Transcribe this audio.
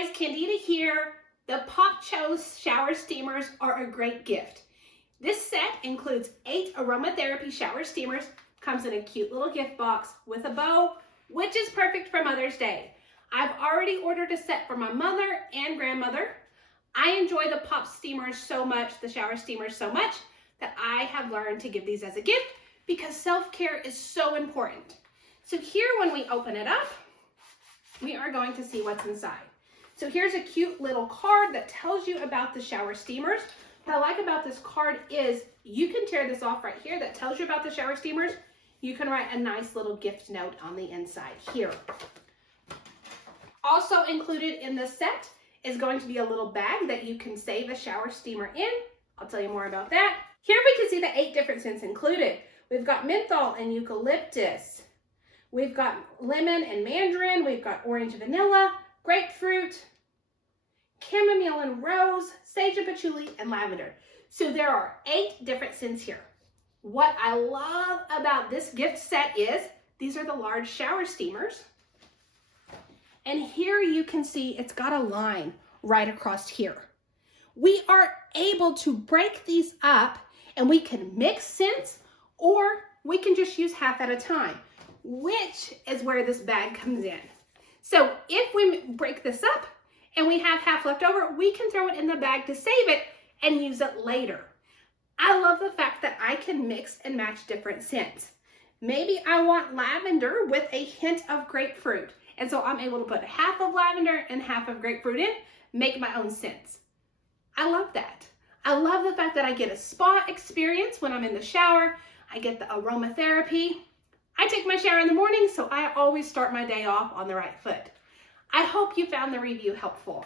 guys, Candida here. The POPCHOSE Shower Steamers are a great gift. This set includes 8 aromatherapy shower steamers, comes in a cute little gift box with a bow, which is perfect for Mother's Day. I've already ordered a set for my mother and grandmother. I enjoy the pop steamers so much, the shower steamers so much, that I have learned to give these as a gift because self-care is so important. So here, when we open it up, we are going to see what's inside. So here's a cute little card that tells you about the shower steamers. What I like about this card is you can tear this off right here that tells you about the shower steamers. You can write a nice little gift note on the inside here. Also included in this set is going to be a little bag that you can save a shower steamer in. I'll tell you more about that. Here we can see the 8 different scents included. We've got menthol and eucalyptus. We've got lemon and mandarin. We've got orange vanilla, grapefruit, chamomile and rose, sage and patchouli, and lavender. So there are 8 different scents here. What I love about this gift set is these are the large shower steamers. And here you can see it's got a line right across here. We are able to break these up and we can mix scents, or we can just use half at a time, which is where this bag comes in. So if we break this up and we have half left over, we can throw it in the bag to save it and use it later. I love the fact that I can mix and match different scents. Maybe I want lavender with a hint of grapefruit. And so I'm able to put half of lavender and half of grapefruit in, make my own scents. I love that. I love the fact that I get a spa experience when I'm in the shower. I get the aromatherapy. I take my shower in the morning, so I always start my day off on the right foot. I hope you found the review helpful.